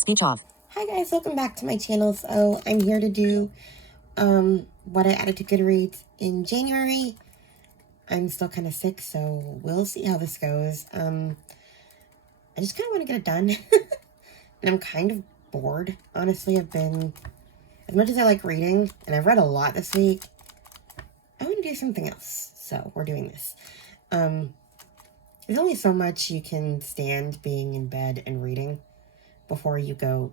Speech off. Hi guys, welcome back to my channel. So I'm here to do what I added to Goodreads in January. I'm still kind of sick, so we'll see how this goes. I just kind of want to get it done. And I'm kind of bored, honestly. I've been, as much as I like reading, and I've read a lot this week, I want to do something else. So we're doing this. There's only so much you can stand being in bed and reading before you go,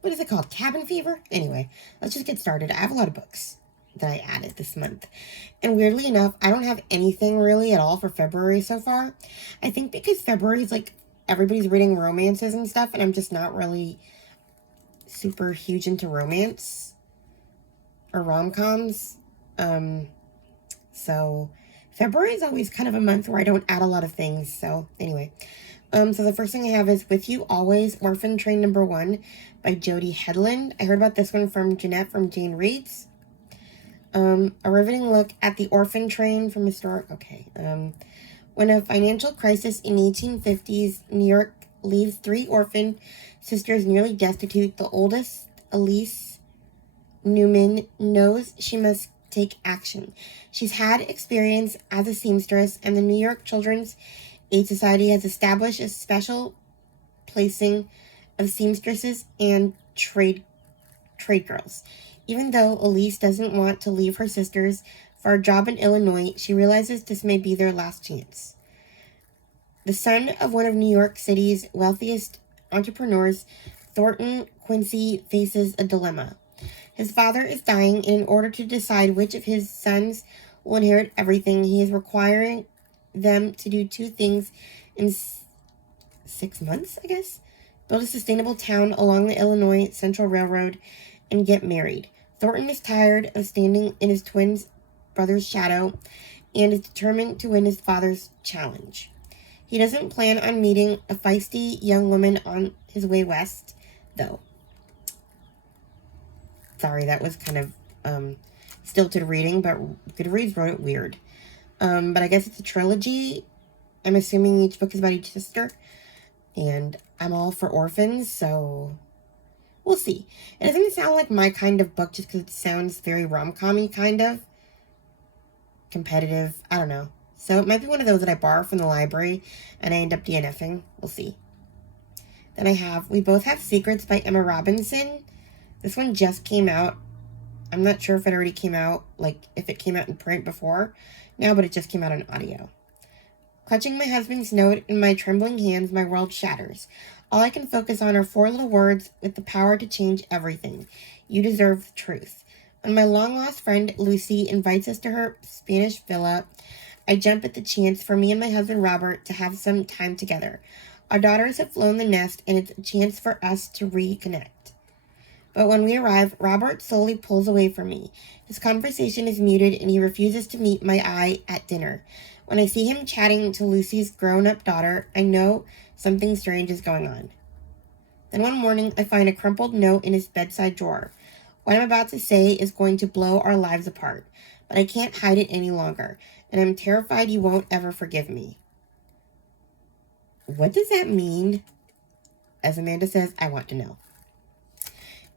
what is it called? Cabin fever? Anyway, let's just get started. I have a lot of books that I added this month. And weirdly enough, I don't have anything really at all for February so far. I think because February is like everybody's reading romances and stuff, and I'm just not really super huge into romance or rom-coms. So February is always kind of a month where I don't add a lot of things. So anyway, so the first thing I have is With You Always, Orphan Train number 1 by Jody Headland. I heard about this one from Jeanette from Jane Reads. A riveting look at the orphan train from historic. Okay. When a financial crisis in 1850s New York leaves 3 orphan sisters nearly destitute, the oldest, Elise Newman, knows she must take action. She's had experience as a seamstress, and the New York Children's Aid Society has established a special placing of seamstresses and trade girls. Even though Elise doesn't want to leave her sisters for a job in Illinois, she realizes this may be their last chance. The son of one of New York City's wealthiest entrepreneurs, Thornton Quincy faces a dilemma. His father is dying, and in order to decide which of his sons will inherit everything, he is requiring them to do 2 things in 6 months, I guess. Build a sustainable town along the Illinois Central Railroad and get married. Thornton is tired of standing in his twin brother's shadow and is determined to win his father's challenge. He doesn't plan on meeting a feisty young woman on his way west, though. Sorry, that was kind of stilted reading, but Goodreads wrote it weird. But I guess it's a trilogy. I'm assuming each book is about each sister. And I'm all for orphans, so we'll see. It doesn't sound like my kind of book just because it sounds very rom-com-y, kind of. Competitive. I don't know. So it might be one of those that I borrow from the library and I end up DNFing. We'll see. Then I have We Both Have Secrets by Emma Robinson. This one just came out. I'm not sure if it already came out, like if it came out in print before now, but it just came out on audio. Clutching my husband's note in my trembling hands, my world shatters. All I can focus on are 4 little words with the power to change everything. You deserve the truth. When my long-lost friend Lucy invites us to her Spanish villa, I jump at the chance for me and my husband Robert to have some time together. Our daughters have flown the nest, and it's a chance for us to reconnect. But when we arrive, Robert slowly pulls away from me. His conversation is muted, and he refuses to meet my eye at dinner. When I see him chatting to Lucy's grown-up daughter, I know something strange is going on. Then one morning, I find a crumpled note in his bedside drawer. What I'm about to say is going to blow our lives apart, but I can't hide it any longer, and I'm terrified you won't ever forgive me. What does that mean? As Amanda says, I want to know.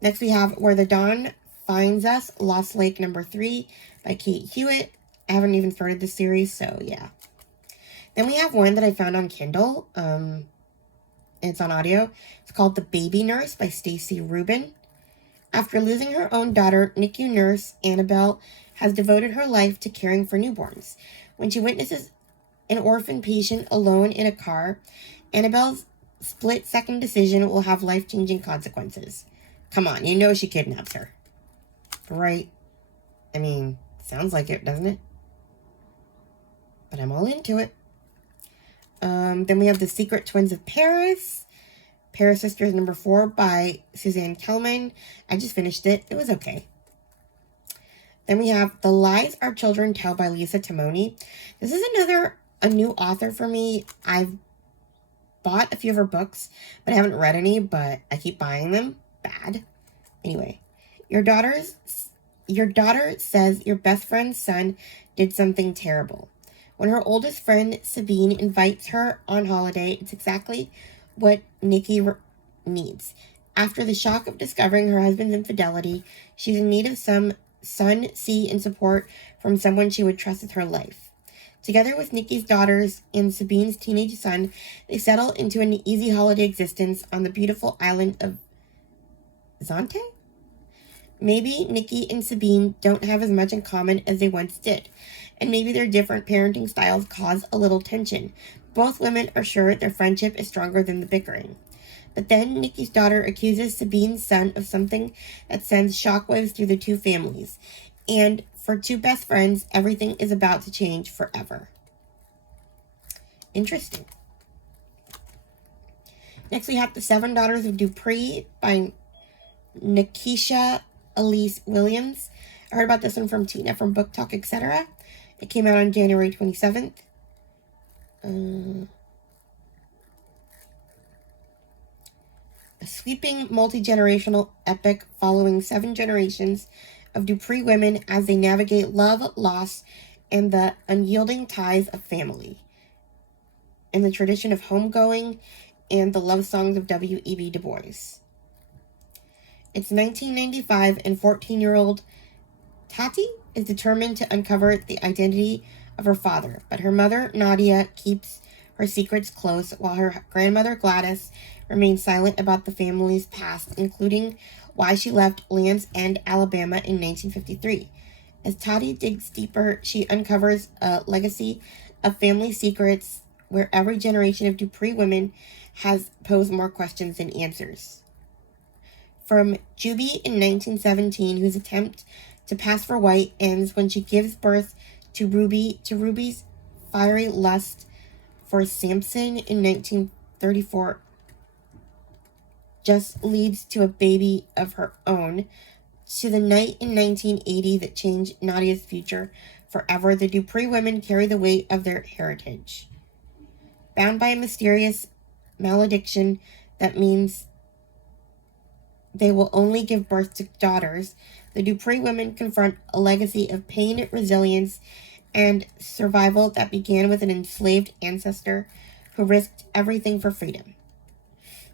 Next we have Where the Dawn Finds Us, Lost Lake number 3 by Kate Hewitt. I haven't even started the series, so yeah. Then we have one that I found on Kindle. It's on audio. It's called The Baby Nurse by Stacey Rubin. After losing her own daughter, NICU nurse Annabelle has devoted her life to caring for newborns. When she witnesses an orphan patient alone in a car, Annabelle's split-second decision will have life-changing consequences. Come on, you know she kidnaps her. Right? I mean, sounds like it, doesn't it? But I'm all into it. Then we have The Secret Twins of Paris. Paris Sisters number 4 by Suzanne Kelman. I just finished it. It was okay. Then we have The Lies Our Children Tell by Lisa Timoni. This is a new author for me. I've bought a few of her books, but I haven't read any, but I keep buying them. Bad. Anyway, your daughter says your best friend's son did something terrible. When her oldest friend Sabine invites her on holiday, it's exactly what Nikki needs. After the shock of discovering her husband's infidelity, she's in need of some sun, sea, and support from someone she would trust with her life. Together with Nikki's daughters and Sabine's teenage son, they settle into an easy holiday existence on the beautiful island of Zante? Maybe Nikki and Sabine don't have as much in common as they once did, and maybe their different parenting styles cause a little tension. Both women are sure their friendship is stronger than the bickering. But then Nikki's daughter accuses Sabine's son of something that sends shockwaves through the two families. And for two best friends, everything is about to change forever. Interesting. Next, we have The Seven Daughters of Dupree by Nikisha Elise Williams. I heard about this one from Tina from Book Talk, etc. It came out on January 27th. A sweeping multi-generational epic following 7 generations of Dupree women as they navigate love, loss, and the unyielding ties of family. In the tradition of homegoing and the love songs of W.E.B. Du Bois. It's 1995 and 14-year-old Tati is determined to uncover the identity of her father, but her mother, Nadia, keeps her secrets close while her grandmother, Gladys, remains silent about the family's past, including why she left Land's End, Alabama in 1953. As Tati digs deeper, she uncovers a legacy of family secrets where every generation of Dupree women has posed more questions than answers. From Juby in 1917, whose attempt to pass for white ends when she gives birth to Ruby's fiery lust for Samson in 1934 just leads to a baby of her own, to the night in 1980 that changed Nadia's future forever. The Dupree women carry the weight of their heritage. Bound by a mysterious malediction that means they will only give birth to daughters, the Dupree women confront a legacy of pain, resilience, and survival that began with an enslaved ancestor who risked everything for freedom.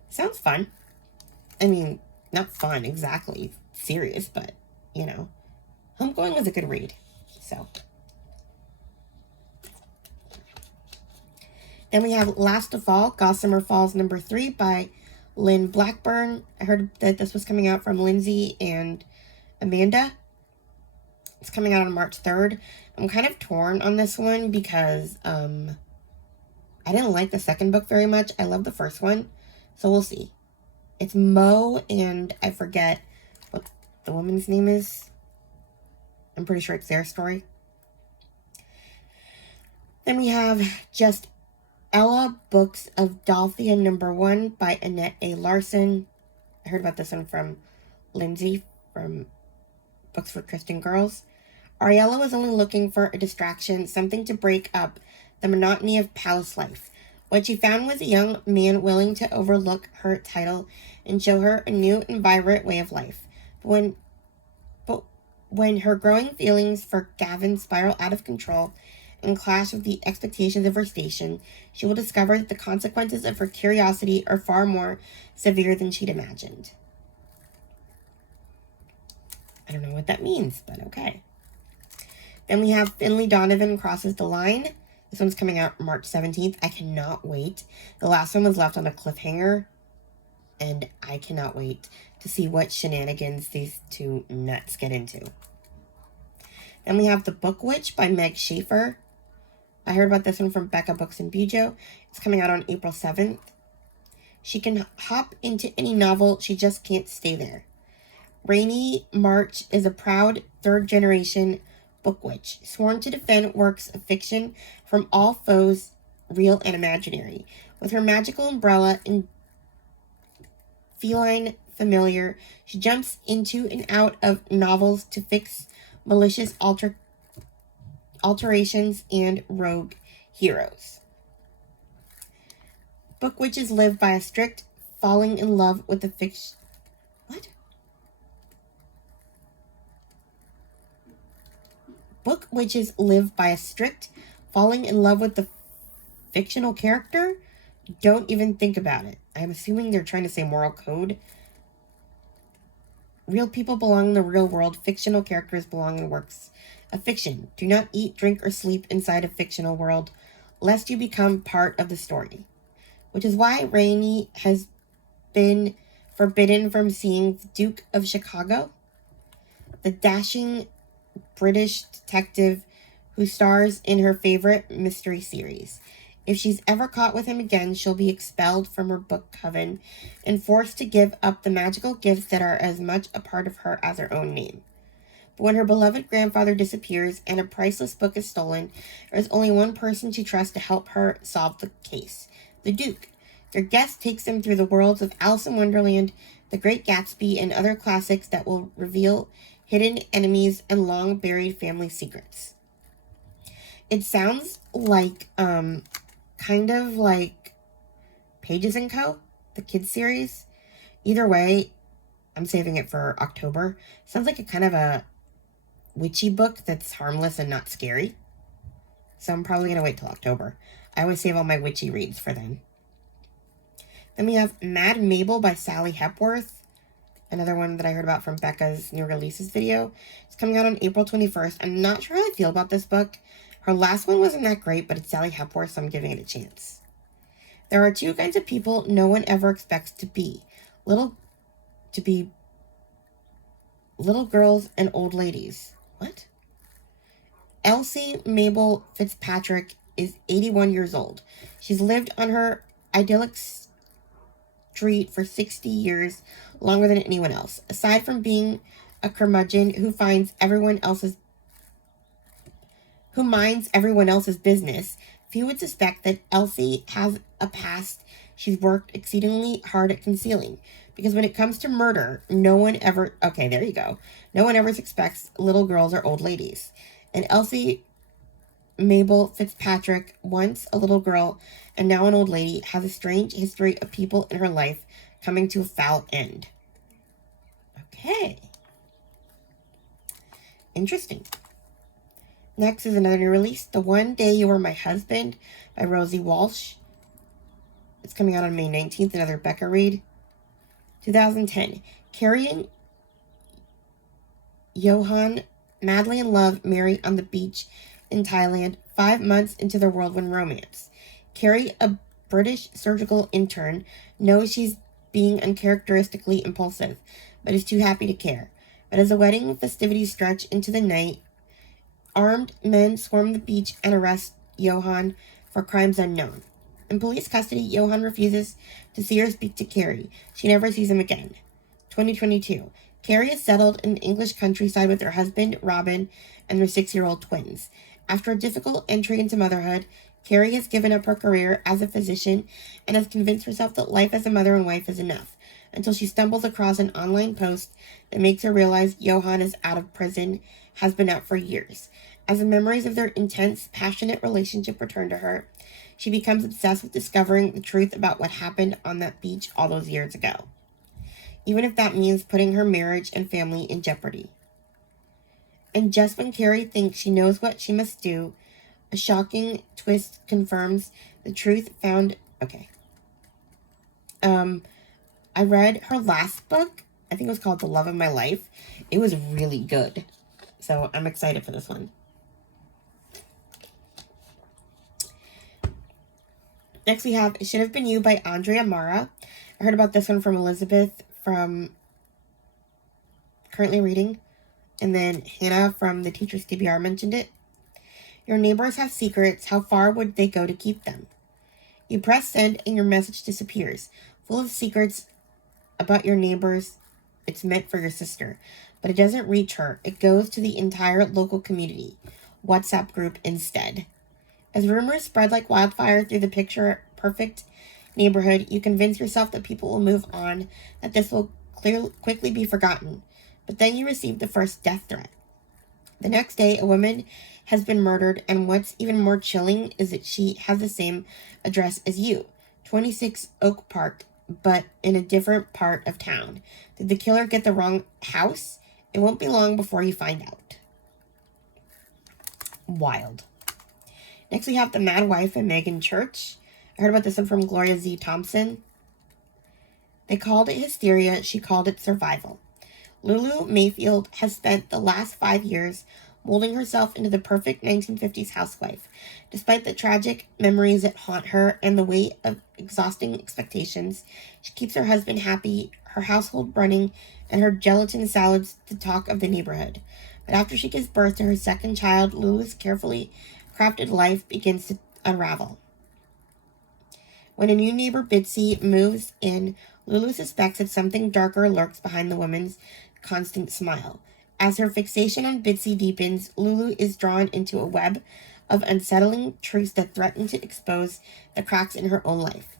Sounds fun. I mean, not fun exactly, serious, but, you know, Homegoing was a good read. So. Then we have Last of Fall, Gossamer Falls number 3 by Lynn Blackburn. I heard that this was coming out from Lindsay and Amanda. It's coming out on March 3rd. I'm kind of torn on this one because I didn't like the second book very much. I love the first one, so we'll see. It's Mo, and I forget what the woman's name is. I'm pretty sure it's their story. Then we have Just Ella, Books of Dalthea number 1 by Annette A. Larson. I heard about this one from Lindsay from Books for Christian Girls. Ariella was only looking for a distraction, something to break up the monotony of palace life. What she found was a young man willing to overlook her title and show her a new and vibrant way of life. But when her growing feelings for Gavin spiral out of control and clash with the expectations of her station, she will discover that the consequences of her curiosity are far more severe than she'd imagined. I don't know what that means, but okay. Then we have Finley Donovan Crosses the Line. This one's coming out March 17th. I cannot wait. The last one was left on a cliffhanger, and I cannot wait to see what shenanigans these two nuts get into. Then we have The Book Witch by Meg Schaefer. I heard about this one from Becca Books and Bijo. It's coming out on April 7th. She can hop into any novel, she just can't stay there. Rainey March is a proud third-generation book witch, sworn to defend works of fiction from all foes, real and imaginary. With her magical umbrella and feline familiar, she jumps into and out of novels to fix malicious alterations and rogue heroes. Book witches live by a strict falling in love with the fiction. What? Book witches live by a strict falling in love with the fictional character Don't even think about it. I'm assuming they're trying to say moral code. Real people belong in the real world. Fictional characters belong in works of fiction. Do not eat, drink, or sleep inside a fictional world, lest you become part of the story. Which is why Rainey has been forbidden from seeing the Duke of Chicago, the dashing British detective who stars in her favorite mystery series. If she's ever caught with him again, she'll be expelled from her book coven and forced to give up the magical gifts that are as much a part of her as her own name. But when her beloved grandfather disappears and a priceless book is stolen, there's only one person she trusts to help her solve the case: the Duke. Their guest takes them through the worlds of Alice in Wonderland, The Great Gatsby, and other classics that will reveal hidden enemies and long-buried family secrets. It sounds like, kind of like Pages & Co., the kids series. Either way, I'm saving it for October. Sounds like a kind of a witchy book that's harmless and not scary. So I'm probably going to wait till October. I always save all my witchy reads for then. Then we have Mad Mabel by Sally Hepworth. Another one that I heard about from Becca's new releases video. It's coming out on April 21st. I'm not sure how I feel about this book. Her last one wasn't that great, but it's Sally Hepworth, so I'm giving it a chance. There are two kinds of people no one ever expects to be. Little girls and old ladies. What? Elsie Mabel Fitzpatrick is 81 years old. She's lived on her idyllic street for 60 years, longer than anyone else. Aside from being a curmudgeon who minds everyone else's business, few would suspect that Elsie has a past she's worked exceedingly hard at concealing. Because when it comes to murder, no one ever suspects little girls or old ladies. And Elsie Mabel Fitzpatrick, once a little girl and now an old lady, has a strange history of people in her life coming to a foul end. Okay. Interesting. Next is another new release, The One Day You Were My Husband by Rosie Walsh. It's coming out on May 19th, another Becca read. 2010. Carrie and Johan, madly in love, marry on the beach in Thailand 5 months into their whirlwind romance. Carrie, a British surgical intern, knows she's being uncharacteristically impulsive, but is too happy to care. But as the wedding festivities stretch into the night, armed men swarm the beach and arrest Johan for crimes unknown. In police custody, Johan refuses to see or speak to Carrie. She never sees him again. 2022. Carrie is settled in the English countryside with her husband, Robin, and their 6-year-old twins. After a difficult entry into motherhood, Carrie has given up her career as a physician and has convinced herself that life as a mother and wife is enough, until she stumbles across an online post that makes her realize Johan is out of prison, has been out for years. As the memories of their intense, passionate relationship return to her, she becomes obsessed with discovering the truth about what happened on that beach all those years ago, even if that means putting her marriage and family in jeopardy. And just when Carrie thinks she knows what she must do, a shocking twist confirms the truth found. Okay. I read her last book. I think it was called The Love of My Life. It was really good. So I'm excited for this one. Next we have It Should Have Been You by Andrea Mara. I heard about this one from Elizabeth from Currently Reading. And then Hannah from the Teacher's TBR mentioned it. Your neighbors have secrets. How far would they go to keep them? You press send and your message disappears. Full of secrets about your neighbors. It's meant for your sister. But it doesn't reach her. It goes to the entire local community WhatsApp group instead. As rumors spread like wildfire through the picture-perfect neighborhood, you convince yourself that people will move on, that this will quickly be forgotten. But then you receive the first death threat. The next day, a woman has been murdered, and what's even more chilling is that she has the same address as you, 26 Oak Park, but in a different part of town. Did the killer get the wrong house? It won't be long before you find out. Wild. Next, we have The Mad Wife by Megan Church. I heard about this one from Gloria Z. Thompson. They called it hysteria. She called it survival. Lulu Mayfield has spent the last 5 years molding herself into the perfect 1950s housewife. Despite the tragic memories that haunt her and the weight of exhausting expectations, she keeps her husband happy, her household running, and her gelatin salads the talk of the neighborhood. But after she gives birth to her second child, Lulu's carefully crafted life begins to unravel. When a new neighbor, Bitsy, moves in, Lulu suspects that something darker lurks behind the woman's constant smile. As her fixation on Bitsy deepens, Lulu is drawn into a web of unsettling truths that threaten to expose the cracks in her own life.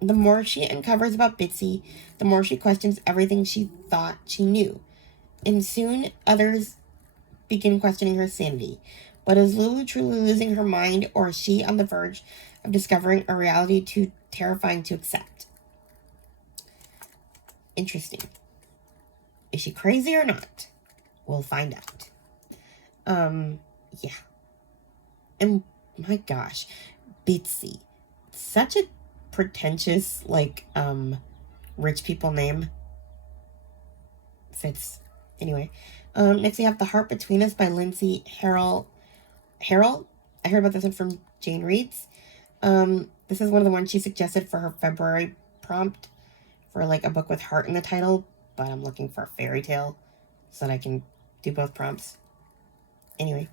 The more she uncovers about Bitsy, the more she questions everything she thought she knew. And soon others begin questioning her sanity. But is Lulu truly losing her mind, or is she on the verge of discovering a reality too terrifying to accept? Interesting. Is she crazy or not? We'll find out. Yeah. And my gosh, Bitsy. Such a pretentious, rich people name. Fits. Anyway. Next we have The Heart Between Us by Lindsay Harrell. I heard about this one from Jane Reads. This is one of the ones she suggested for her February prompt for a book with heart in the title, but I'm looking for a fairy tale so that I can do both prompts. Anyway,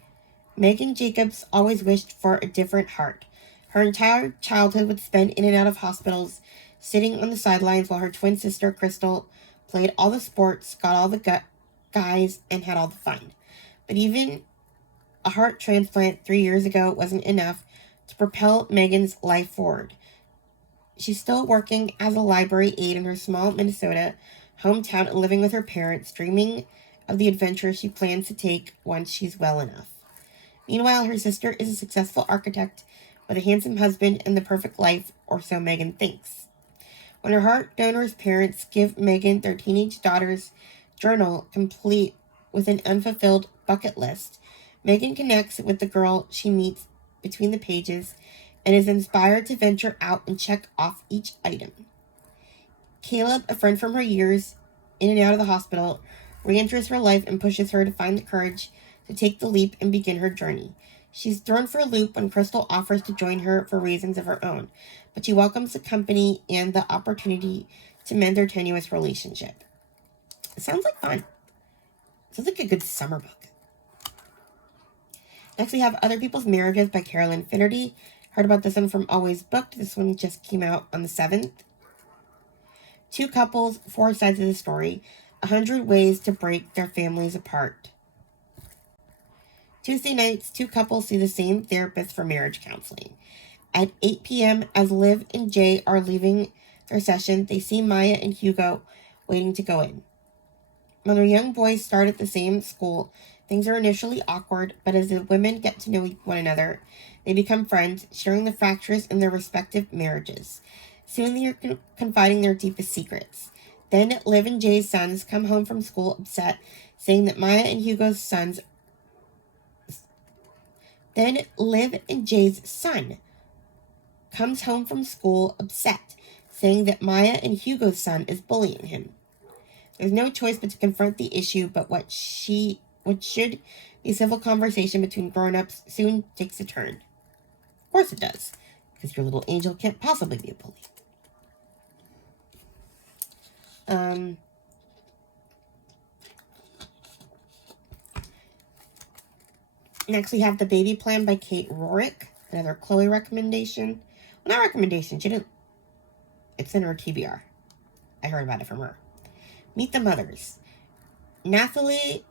Megan Jacobs always wished for a different heart. Her entire childhood was spent in and out of hospitals, sitting on the sidelines while her twin sister Crystal played all the sports, got all the guys, and had all the fun. But even a heart transplant 3 years ago wasn't enough to propel Megan's life forward. She's still working as a library aide in her small Minnesota hometown and living with her parents, dreaming of the adventure she plans to take once she's well enough. Meanwhile, her sister is a successful architect with a handsome husband and the perfect life, or so Megan thinks. When her heart donor's parents give Megan their teenage daughter's journal complete with an unfulfilled bucket list, Megan connects with the girl she meets between the pages and is inspired to venture out and check off each item. Caleb, a friend from her years in and out of the hospital, re-enters her life and pushes her to find the courage to take the leap and begin her journey. She's thrown for a loop when Crystal offers to join her for reasons of her own, but she welcomes the company and the opportunity to mend their tenuous relationship. It sounds like fun. Sounds like a good summer book. Next we have Other People's Marriages by Carolyn Finnerty. Heard about this one from Always Booked. This one just came out on the 7th. 2 couples, 4 sides of the story. 100 ways to break their families apart. Tuesday nights, 2 couples see the same therapist for marriage counseling. At 8 p.m., as Liv and Jay are leaving their session, they see Maya and Hugo waiting to go in. When their young boys start at the same school, things are initially awkward, but as the women get to know one another, they become friends, sharing the fractures in their respective marriages. Soon they are confiding their deepest secrets. Then Liv and Jay's sons come home from school upset, saying that Maya and Hugo's sons... Then Liv and Jay's son comes home from school upset, saying that Maya and Hugo's son is bullying him. There's no choice but to confront the issue, but what should be a civil conversation between grown-ups soon takes a turn. Of course it does, because your little angel can't possibly be a bully. Next we have The Baby Plan by Kate Rorick, another Chloe recommendation. Well, not recommendation, she didn't... It's in her TBR. I heard about it from her. Meet the Mothers. Nathalie...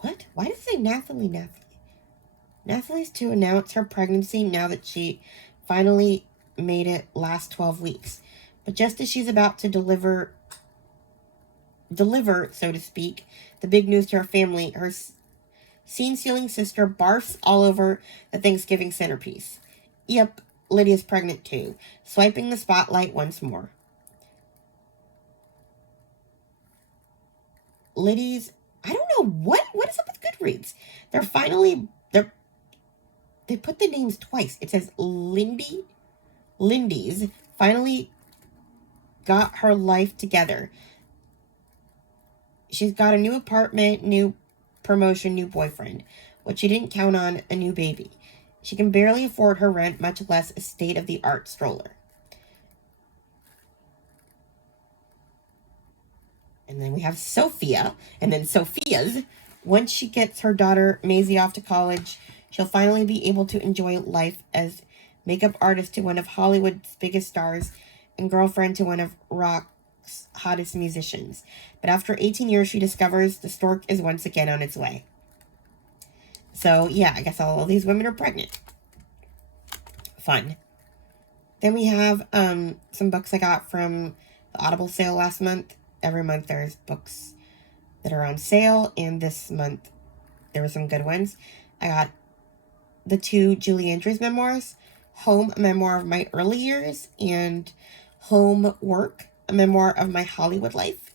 What? Why does it say Nathalie? Nathalie's to announce her pregnancy now that she finally made it last 12 weeks. But just as she's about to deliver, so to speak, the big news to her family, her scene-stealing sister barfs all over the Thanksgiving centerpiece. Yep, Lydia's pregnant too, swiping the spotlight once more. I don't know, what is up with Goodreads? They're they put the names twice. It says Lindy's finally got her life together. She's got a new apartment, new promotion, new boyfriend, but she didn't count on a new baby. She can barely afford her rent, much less a state-of-the-art stroller. And then we have Sophia, and then Sophia's. Once she gets her daughter Maisie off to college, she'll finally be able to enjoy life as makeup artist to one of Hollywood's biggest stars and girlfriend to one of rock's hottest musicians. But after 18 years, she discovers the stork is once again on its way. So, yeah, I guess all of these women are pregnant. Fun. Then we have some books I got from the Audible sale last month. Every month there's books that are on sale, and this month there were some good ones. I got the 2 Julie Andrews memoirs, Home, a memoir of my early years, and Homework, a memoir of my Hollywood life.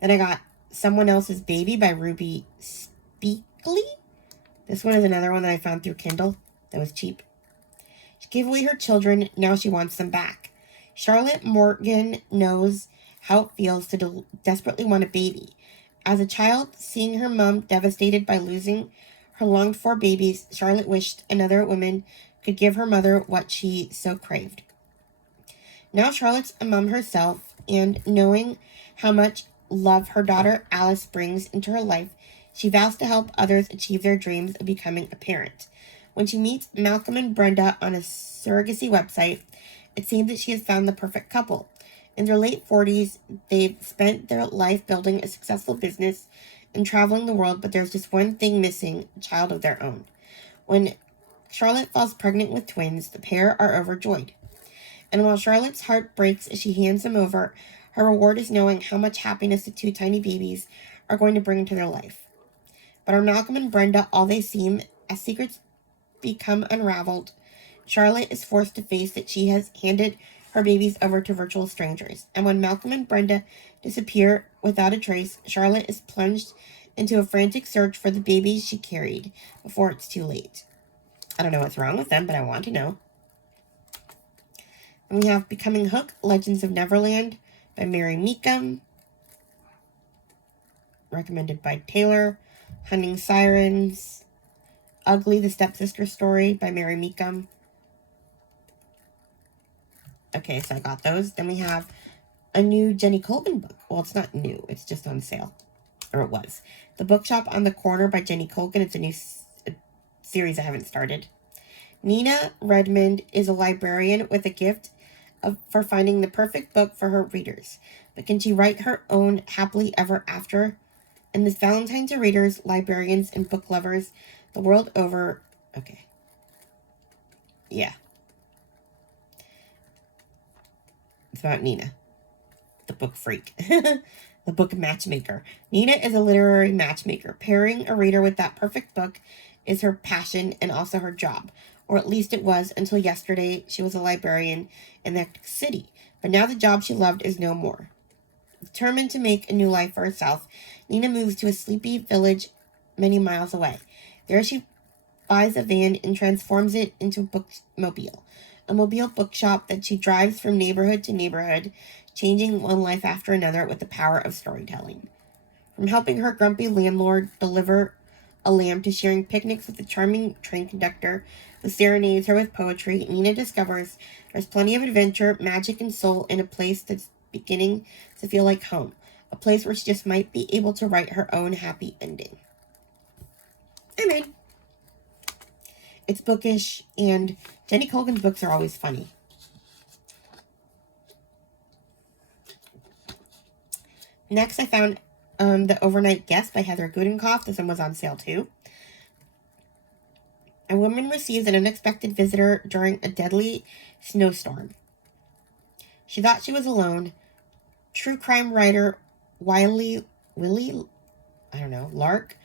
Then I got Someone Else's Baby by Ruby Speakley. This one is another one that I found through Kindle that was cheap. She gave away her children, now she wants them back. Charlotte Morgan knows how it feels to desperately want a baby. As a child, seeing her mom devastated by losing her longed-for babies, Charlotte wished another woman could give her mother what she so craved. Now Charlotte's a mom herself, and knowing how much love her daughter Alice brings into her life, she vows to help others achieve their dreams of becoming a parent. When she meets Malcolm and Brenda on a surrogacy website, it seems that she has found the perfect couple. In their late 40s, they've spent their life building a successful business and traveling the world, but there's just one thing missing, a child of their own. When Charlotte falls pregnant with twins, the pair are overjoyed. And while Charlotte's heart breaks as she hands them over, her reward is knowing how much happiness the 2 tiny babies are going to bring into their life. But are Malcolm and Brenda all they seem? As secrets become unraveled, Charlotte is forced to face that she has handed her babies over to virtual strangers. And when Malcolm and Brenda disappear without a trace, Charlotte is plunged into a frantic search for the babies she carried before it's too late. I don't know what's wrong with them, but I want to know. And we have Becoming Hook, Legends of Neverland by Mary Meekum. Recommended by Taylor. Hunting Sirens. Ugly, the Stepsister Story by Mary Meekum. Okay, so I got those. Then we have a new Jenny Colgan book. Well, it's not new. It's just on sale. Or it was. The Bookshop on the Corner by Jenny Colgan. It's a new series I haven't started. Nina Redmond is a librarian with a gift for finding the perfect book for her readers. But can she write her own happily ever after? And this Valentine's to readers, librarians, and book lovers the world over. Okay. Yeah. It's about Nina, the book freak, the book matchmaker. Nina is a literary matchmaker. Pairing a reader with that perfect book is her passion and also her job. Or at least it was until yesterday. She was a librarian in that city. But now the job she loved is no more. Determined to make a new life for herself, Nina moves to a sleepy village many miles away. There she buys a van and transforms it into a bookmobile. A mobile bookshop that she drives from neighborhood to neighborhood, changing one life after another with the power of storytelling. From helping her grumpy landlord deliver a lamb to sharing picnics with the charming train conductor who serenades her with poetry, Nina discovers there's plenty of adventure, magic, and soul in a place that's beginning to feel like home. A place where she just might be able to write her own happy ending. I'm in. It's bookish, and Jenny Colgan's books are always funny. Next, I found The Overnight Guest by Heather Gudenkoff. This one was on sale, too. A woman receives an unexpected visitor during a deadly snowstorm. She thought she was alone. True crime writer Willie Lark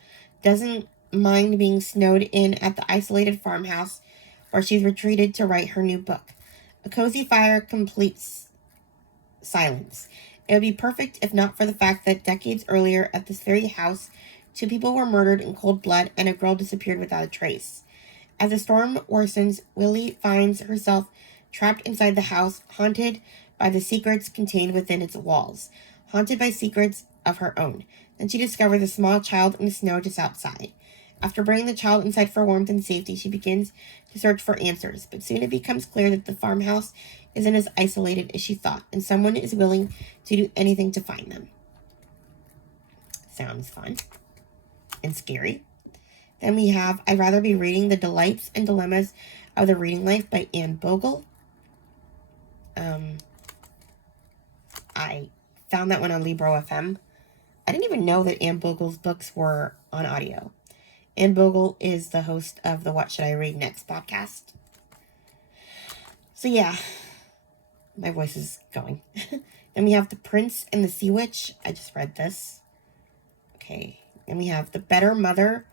doesn't mind being snowed in at the isolated farmhouse where she's retreated to write her new book. A cozy fire completes silence. It would be perfect if not for the fact that decades earlier at this very house, 2 people were murdered in cold blood, and a girl disappeared without a trace. As the storm worsens, Willie finds herself trapped inside the house, haunted by the secrets contained within its walls, haunted by secrets of her own. Then she discovers a small child in the snow just outside. After bringing the child inside for warmth and safety, she begins to search for answers, but soon it becomes clear that the farmhouse isn't as isolated as she thought, and someone is willing to do anything to find them. Sounds fun and scary. Then we have I'd Rather Be Reading: The Delights and Dilemmas of the Reading Life by Anne Bogle. I found that one on Libro FM. I didn't even know that Anne Bogle's books were on audio. Anne Bogle is the host of the What Should I Read Next podcast. So yeah, my voice is going. Then we have The Prince and the Sea Witch. I just read this. Okay. Then we have The Better Mother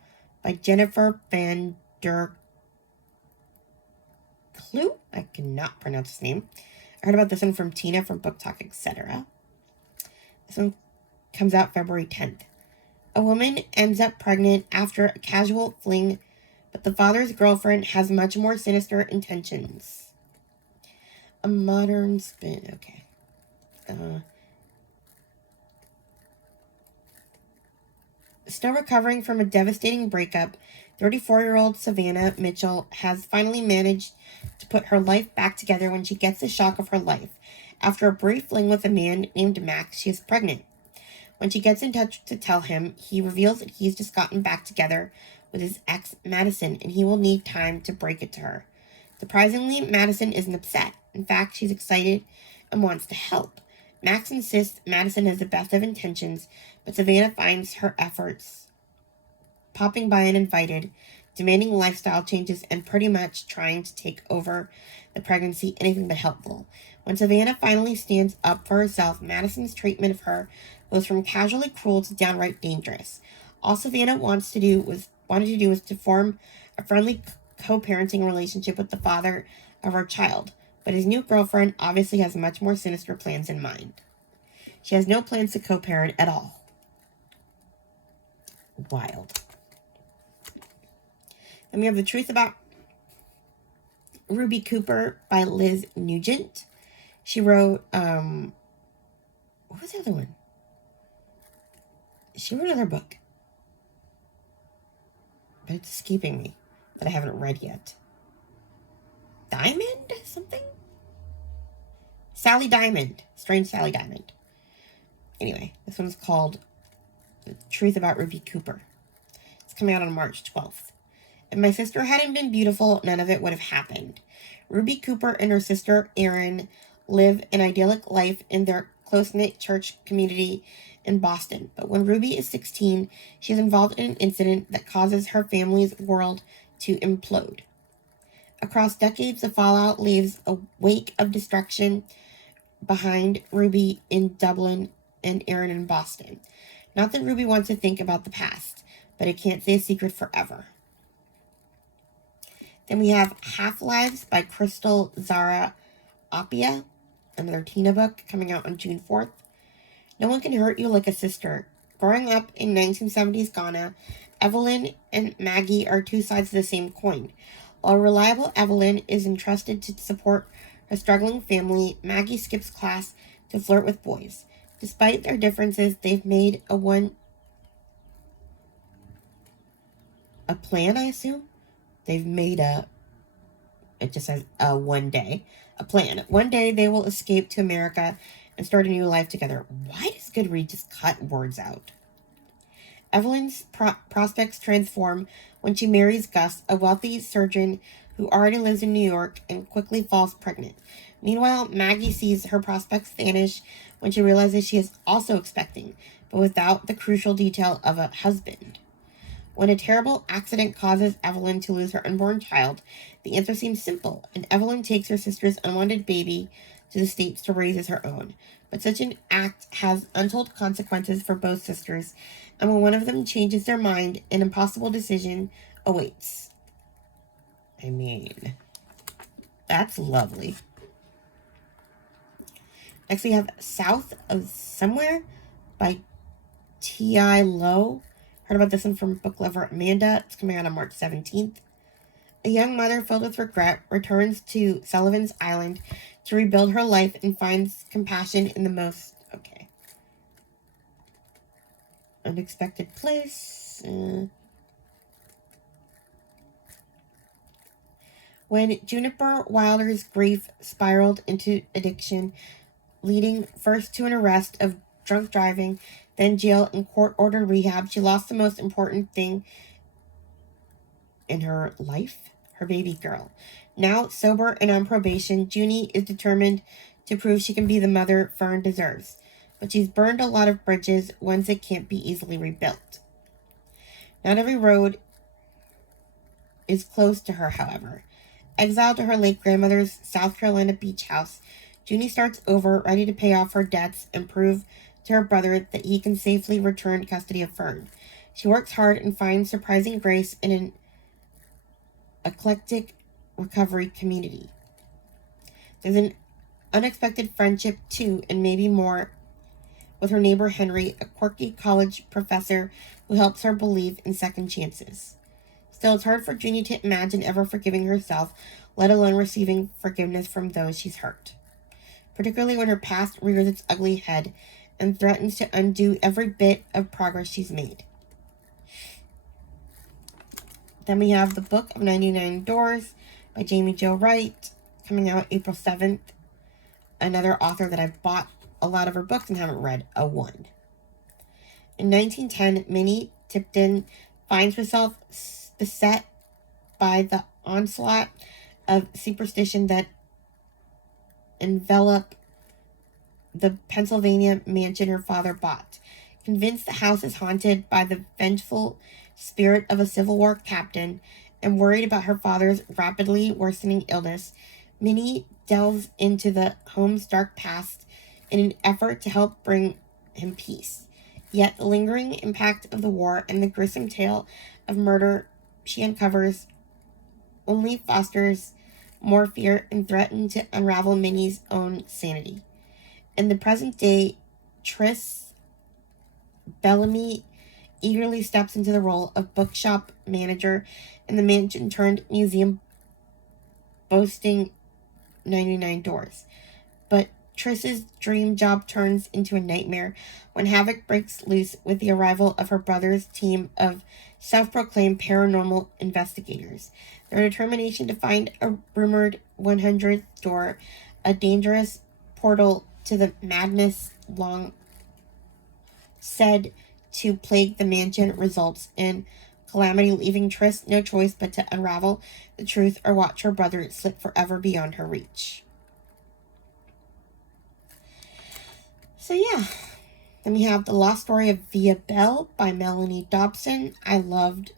by Jennifer Van Der Clue. I cannot pronounce his name. I heard about this one from Tina from Book Talk, etc. This one comes out February 10th. A woman ends up pregnant after a casual fling, but the father's girlfriend has much more sinister intentions. A modern spin. Okay. Still recovering from a devastating breakup, 34-year-old Savannah Mitchell has finally managed to put her life back together when she gets the shock of her life. After a brief fling with a man named Max, she is pregnant. When she gets in touch to tell him, he reveals that he's just gotten back together with his ex, Madison, and he will need time to break it to her. Surprisingly, Madison isn't upset. In fact, she's excited and wants to help. Max insists Madison has the best of intentions, but Savannah finds her efforts popping by uninvited, demanding lifestyle changes, and pretty much trying to take over the pregnancy anything but helpful. When Savannah finally stands up for herself, Madison's treatment of her goes from casually cruel to downright dangerous. All Savannah wanted to do was to form a friendly co-parenting relationship with the father of her child, but his new girlfriend obviously has much more sinister plans in mind. She has no plans to co-parent at all. Wild. Then we have The Truth About Ruby Cooper by Liz Nugent. She wrote, what was the other one? She wrote another book, but it's escaping me, that I haven't read yet. Diamond? Something? Sally Diamond. Strange Sally Diamond. Anyway, this one's called The Truth About Ruby Cooper. It's coming out on March 12th. If my sister hadn't been beautiful, none of it would have happened. Ruby Cooper and her sister Erin live an idyllic life in their close-knit church community in Boston. But when Ruby is 16, she is involved in an incident that causes her family's world to implode. Across decades, the fallout leaves a wake of destruction behind Ruby in Dublin and Erin in Boston. Not that Ruby wants to think about the past, but it can't stay a secret forever. Then we have Half-Lives by Crystal Zara Appia, another Tina book coming out on June 4th. No one can hurt you like a sister. Growing up in 1970s Ghana, Evelyn and Maggie are two sides of the same coin. While reliable Evelyn is entrusted to support her struggling family, Maggie skips class to flirt with boys. Despite their differences, they've made a plan, I assume? They've made it just says one day, a plan. One day they will escape to America and start a new life together. Why does Goodreads just cut words out? Evelyn's prospects transform when she marries Gus, a wealthy surgeon who already lives in New York and quickly falls pregnant. Meanwhile, Maggie sees her prospects vanish when she realizes she is also expecting, but without the crucial detail of a husband. When a terrible accident causes Evelyn to lose her unborn child, the answer seems simple, and Evelyn takes her sister's unwanted baby to the States to raise as her own. But such an act has untold consequences for both sisters, and when one of them changes their mind, an impossible decision awaits. I mean, that's lovely. Next we have South of Somewhere by T.I. Lowe. Heard about this one from book lover Amanda. It's coming out on March 17th. A young mother filled with regret returns to Sullivan's Island to rebuild her life and finds compassion in the most unexpected place. When Juniper Wilder's grief spiraled into addiction, leading first to an arrest of drunk driving, then jail and court-ordered rehab, she lost the most important thing in her life, her baby girl. Now sober and on probation, Junie is determined to prove she can be the mother Fern deserves. But she's burned a lot of bridges, ones that can't be easily rebuilt. Not every road is closed to her, however. Exiled to her late grandmother's South Carolina beach house, Junie starts over, ready to pay off her debts and prove to her brother that he can safely return custody of Fern. She works hard and finds surprising grace in an eclectic recovery community. There's an unexpected friendship, too, and maybe more, with her neighbor Henry, a quirky college professor who helps her believe in second chances. Still, it's hard for Junie to imagine ever forgiving herself, let alone receiving forgiveness from those she's hurt. Particularly when her past rears its ugly head and threatens to undo every bit of progress she's made. Then we have The Book of 99 Doors by Jamie Jo Wright, coming out April 7th. Another author that I've bought a lot of her books and haven't read a one. In 1910, Minnie Tipton finds herself beset by the onslaught of superstition that envelop the Pennsylvania mansion her father bought. Convinced the house is haunted by the vengeful spirit of a Civil War captain and worried about her father's rapidly worsening illness, Minnie delves into the home's dark past in an effort to help bring him peace. Yet the lingering impact of the war and the gruesome tale of murder she uncovers only fosters more fear and threatens to unravel Minnie's own sanity. In the present day, Tris Bellamy eagerly steps into the role of bookshop manager in the mansion turned museum boasting 99 doors. But Triss's dream job turns into a nightmare when havoc breaks loose with the arrival of her brother's team of self-proclaimed paranormal investigators. Their determination to find a rumored 100th door, a dangerous portal to the madness long said to plague the mansion, results in calamity, leaving Triss no choice but to unravel the truth or watch her brother slip forever beyond her reach. So yeah, then we have The Lost Story of Via Bell by Melanie Dobson. I loved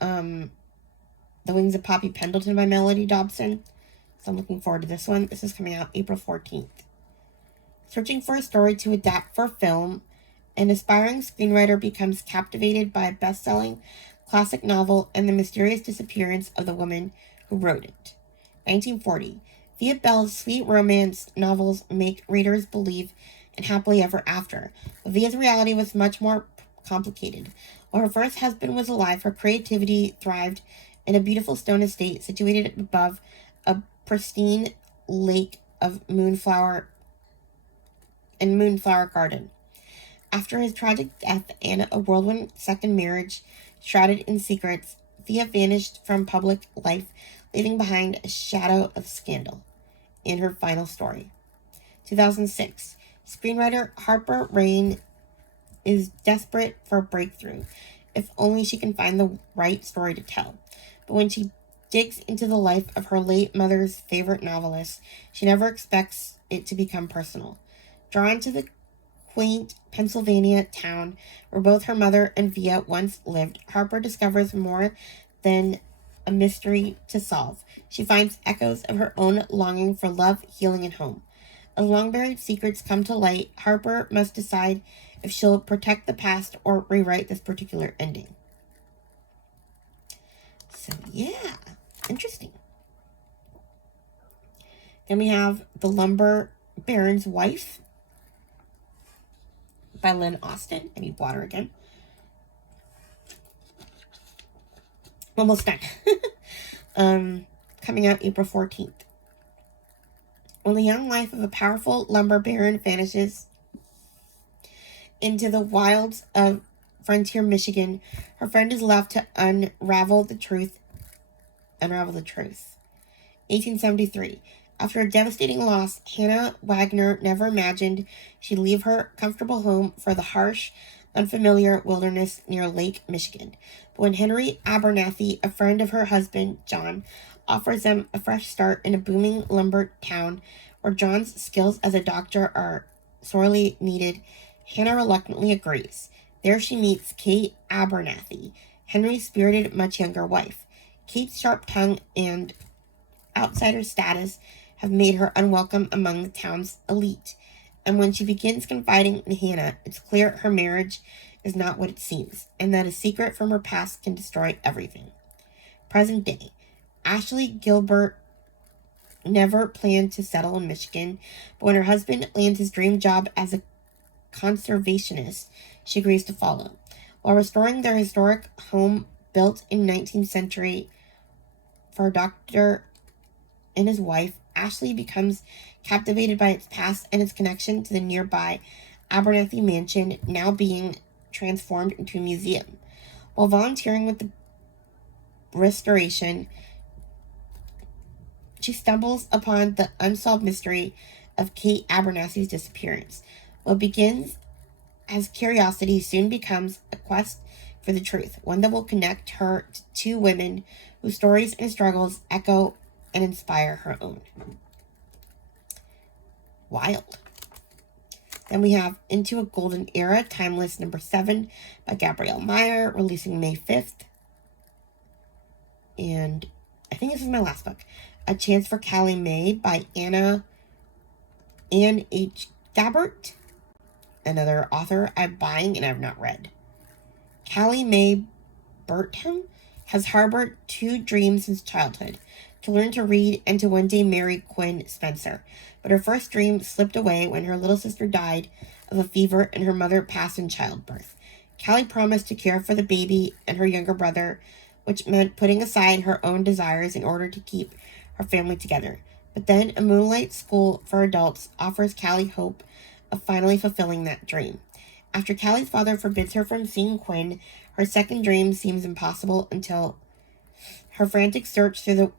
The Wings of Poppy Pendleton by Melanie Dobson, so I'm looking forward to this one. This is coming out April 14th. Searching for a story to adapt for film, an aspiring screenwriter becomes captivated by a best-selling classic novel and the mysterious disappearance of the woman who wrote it. 1940. Via Bell's sweet romance novels make readers believe in happily ever after, but Via's reality was much more complicated. While her first husband was alive, her creativity thrived in a beautiful stone estate situated above a pristine lake of Moonflower Garden. After his tragic death and a whirlwind second marriage shrouded in secrets, Via vanished from public life, leaving behind a shadow of scandal. In her final story. 2006. Screenwriter Harper Rain is desperate for a breakthrough, if only she can find the right story to tell. But when she digs into the life of her late mother's favorite novelist, she never expects it to become personal. Drawn to the quaint Pennsylvania town where both her mother and Via once lived, Harper discovers more than a mystery to solve. She finds echoes of her own longing for love, healing, and home. As long-buried secrets come to light, Harper must decide if she'll protect the past or rewrite this particular ending. So, yeah, interesting. Then we have The Lumber Baron's Wife by Lynn Austen. I need water again. Almost done. Coming out April 14th. When the young life of a powerful lumber baron vanishes into the wilds of frontier Michigan, her friend is left to unravel the truth. 1873. After a devastating loss, Hannah Wagner never imagined she'd leave her comfortable home for the harsh, unfamiliar wilderness near Lake Michigan. But when Henry Abernathy, a friend of her husband, John, offers them a fresh start in a booming lumber town where John's skills as a doctor are sorely needed, Hannah reluctantly agrees. There she meets Kate Abernathy, Henry's spirited, much younger wife. Kate's sharp tongue and outsider status have made her unwelcome among the town's elite, and when she begins confiding in Hannah, it's clear her marriage is not what it seems, and that a secret from her past can destroy everything. Present day. Ashley Gilbert never planned to settle in Michigan, but when her husband lands his dream job as a conservationist, she agrees to follow. While restoring their historic home built in 19th century for a doctor and his wife, Ashley becomes captivated by its past and its connection to the nearby Abernathy mansion, now being transformed into a museum. While volunteering with the restoration, she stumbles upon the unsolved mystery of Kate Abernathy's disappearance. What begins as curiosity soon becomes a quest for the truth, one that will connect her to two women whose stories and struggles echo and inspire her own. Wild. Then we have Into a Golden Era, Timeless number 7 by Gabrielle Meyer, releasing May 5th. And I think this is my last book. A Chance for Callie Mae by Anne H. Gabbert, another author I'm buying and I've not read. Callie Mae Burtham has harbored two dreams since childhood: to learn to read and to one day marry Quinn Spencer. But her first dream slipped away when her little sister died of a fever and her mother passed in childbirth. Callie promised to care for the baby and her younger brother, which meant putting aside her own desires in order to keep her family together. But then a moonlight school for adults offers Callie hope of finally fulfilling that dream. After Callie's father forbids her from seeing Quinn, her second dream seems impossible until her frantic search through the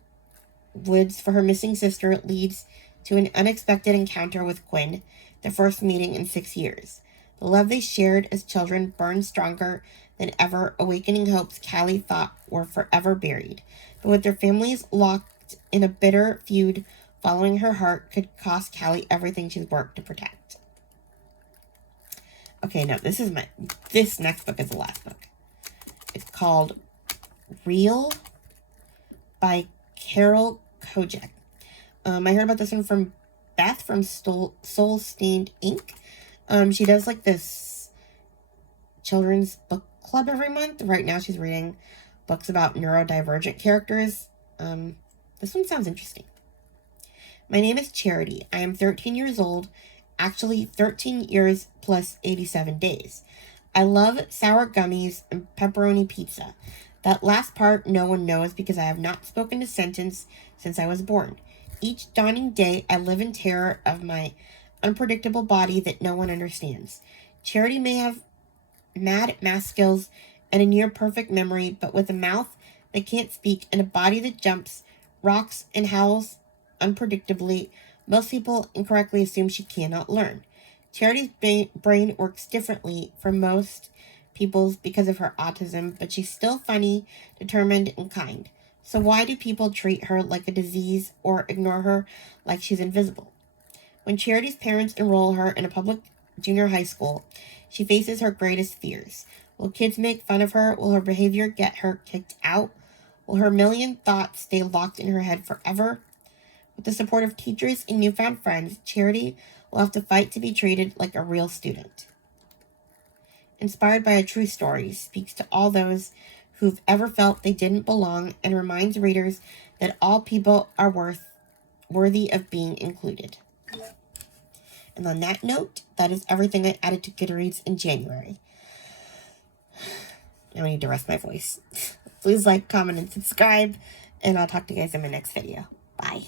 woods for her missing sister leads to an unexpected encounter with Quinn, their first meeting in 6 years. The love they shared as children burns stronger than ever, awakening hopes Callie thought were forever buried. But with their families locked in a bitter feud, following her heart could cost Callie everything she's worked to protect. Okay, no, this next book is the last book. It's called Real by Carol Kojak. I heard about this one from Beth from Soul Stained Ink. She does like this children's book club every month. Right now she's reading books about neurodivergent characters. This one sounds interesting. My name is Charity. I am 13 years old, actually 13 years plus 87 days. I love sour gummies and pepperoni pizza. That last part no one knows because I have not spoken a sentence since I was born. Each dawning day, I live in terror of my unpredictable body that no one understands. Charity may have mad math skills and a near-perfect memory, but with a mouth that can't speak and a body that jumps, rocks, and howls unpredictably, most people incorrectly assume she cannot learn. Charity's brain works differently from most people's because of her autism, but she's still funny, determined, and kind. So why do people treat her like a disease or ignore her like she's invisible? When Charity's parents enroll her in a public junior high school, she faces her greatest fears. Will kids make fun of her? Will her behavior get her kicked out? Will her million thoughts stay locked in her head forever? With the support of teachers and newfound friends, Charity will have to fight to be treated like a real student. Inspired by a true story, speaks to all those who've ever felt they didn't belong and reminds readers that all people are worthy of being included. And on that note, that is everything I added to Goodreads in January. Now I need to rest my voice. Please like, comment, and subscribe. And I'll talk to you guys in my next video. Bye.